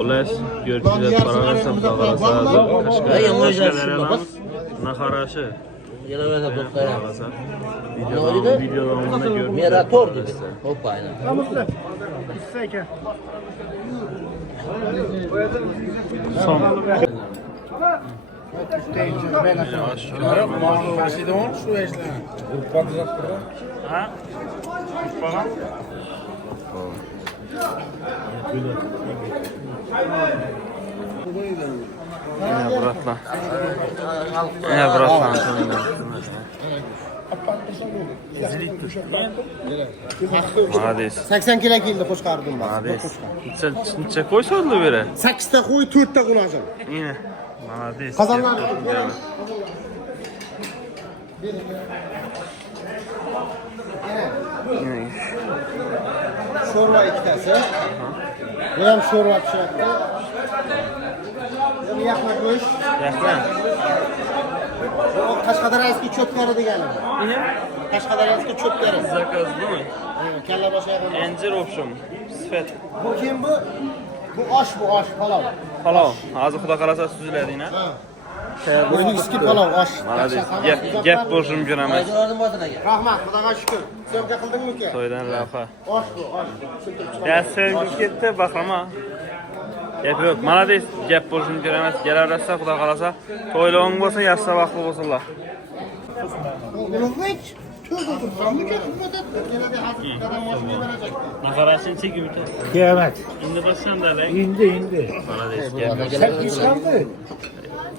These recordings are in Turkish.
Ulas görüşeceğiz paralasa paralasa Kaşkaylarımız Nakaraşı. Videolarında görmüşler. Merator gibi. Hoppa aynen. Son. Ha? Falan. Ya bırak lan. Ya bırak lan. Malades. 80 kilo keldi qo'shqardim bas. Malades. Necha qo'y sotdi beri? 8 ta qo'y, 4 ta qo'najim. Yine. Malades. Qozonlar. Yine. Sho'rva ikkitasi. Bu ham sho'rva pishyapti. Bu yaxna go'sht. Yaxna. Bu Qashqadaryoskiy cho'pkari degani. Yine. Qashqadaryoskiy cho'pkari. Zakaz değil mi? Kalla bosh yag'im. Encir option. Sifat. Bu kim bu? Bu osh, palov. Palov. Hozir xudo qalasa suziladi, ha? Ha. Bo'yniski palov, osh. Malades. Gap bo'lishi mumkin emas. Rahmat, Xudoga shukr. Syomka qildingmi uka? To'ydan lavha. Osh bu, osh. Tushuntirib chiqaman. Ya sevgi ketdi, bahrama. Gap yo'q. Malades. Gap bo'lishi mumkin emas. Kelaversa, xudo qalasa, to'yloq bo'lsa, yaxshi vaqtli bo'lsinlar. Ulug'bek, cho'g'da tursanmi uka xizmat etdi. Keladi hozir dadam mashina berajak. Nafarasini chekib o'tdi. Kıyamet. Endi boshlandilar. İndi. Malades. Gap yo'q. Sen İslam'dı.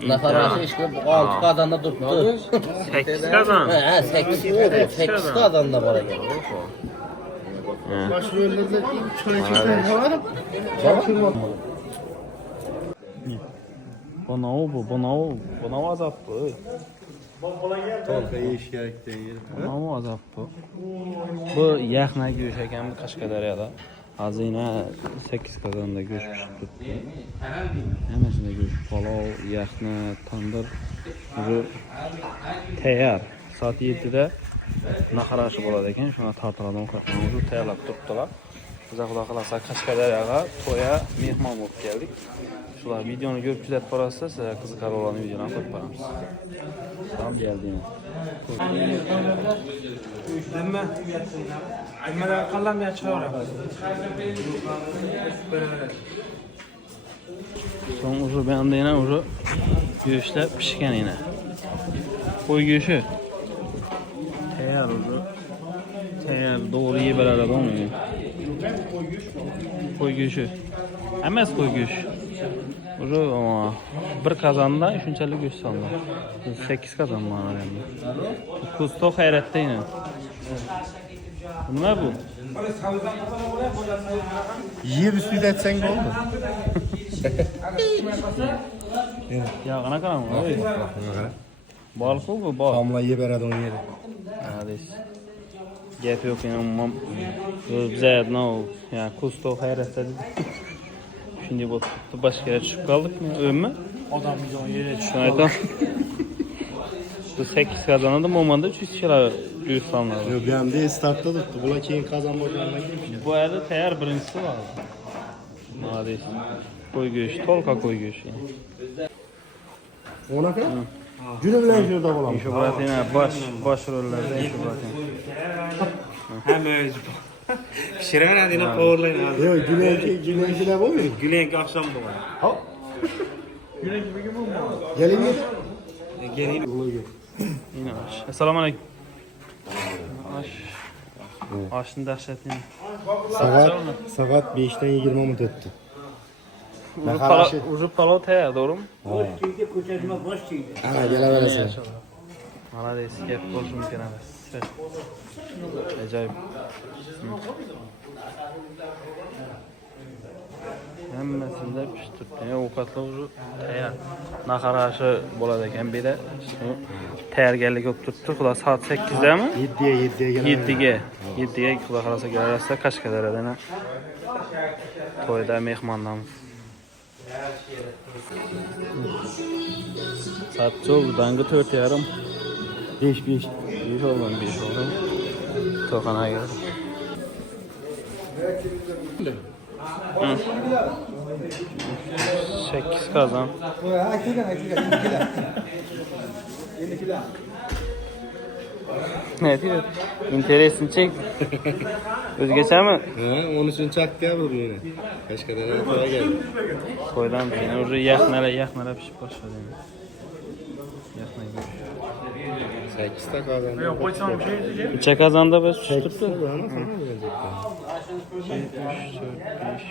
Nafarası işte 6 kadanda tuttu. 8 kazan. He 8 kadanda bana geldi. Başrollarda choy ichishdan xabarim. Bana azap bu. Tolga yeyish kerak deydi. Bana azap bu. Bu yaxna go'sht ekan Qashqadaryoda. Hazine 8 kazanda go'sht pishib turibdi. Hammasida go'sht, palov, yaxna, tandir, bu tayyor. Soat 7da naharashi bo'ladi ekan, shuni tartiradi o'qirman. Bu tayyorlab turibdilar. Biz xudo xolasa Qashqadaryoga to'ya mehmon bo'lib keldik. Shular videoni ko'rib kuzatib borasiz, sizga qiziqarli videolarni qo'yib boramiz. Tamam geldiniz. Nima? Nimalar qallam chiqaveramiz. So'ng уже bu yoqda yana уже go'shtlar pishgan yana. Qo'y go'shti. Tayyor уже. Tayyor doğru yeb beradi uni. Qo'y go'shti. Emas qo'y go'shti. Уже bir qozonda shunchalik go'sht soldi. 8 qozon mana endi. Kusto hayratda yana. Nima bu? Yeb ustida etsang bo'ldi. Ya qanaqa qaram? Bol bu bol. Tomla yeb beradi uni yeri. Hadi. Gap yo'q yana umuman. Bizlar ya kusto hayratda. Shunday bo'lib, boshqa yerga tushib qoldikmi? O'mi? Odam bizon yere Shuni aytam. Bu 8 qozonda momanda 300 kilo go'sht soladi. Yo'q, bu hamda startda turibdi. Bular keyin qozon bo'lgandan keyin. Bu yerda tayyor birinchisi bor. Молодец. Qo'y go'shti, to'lqa qo'y go'shti. Ona aka? Juda bilan jo'rda bo'lamiz. Shu bilan bosh rollarda shu bilan. Hamma o'zi. Pishiraveradi, qo'rlaydi. Yo'q, gülenkilar bo'lmaydi. Gülenki oqshom bo'ladi. Hop. Gelin. Gelin. Yine aş. Assalomu alaykum. Aş. Aşın dahshatini. Saat 5'ten 20 minut o'tdi. Уже palov tayyor, to'g'rimi? Ana, kelaverasizlar. Молодец, gap bo'lishi mumkin emas. Ajoyib. Hammasida pishib turibdi. Ovqatlar уже tayyor. Naharashi bo'ladi ekan bu yerda. Tayyorgarlik bo'lib turibdi. Xudo soat 8dami? 7ga. 7ga xudo xolasa kelarsa Qashqadaryodan to'yda mehmondamiz. Saat çok dangı 4:30. 5 oldu. Toxanaga geldik. 8 kazan. Ne diyor? İnteresini çek. Öz geçer mi? Ha, onun için çaktı ya bu yine. Kaç kadar koya geldi. Koydan seni oraya yaknala pişip başladı. Yaknala. 8 tak kazandı. Yok koysam bir şey diyeceğim. Üçe kazanda böyle tuttu. Sana mı verecekler? 2, 3, 4, 5.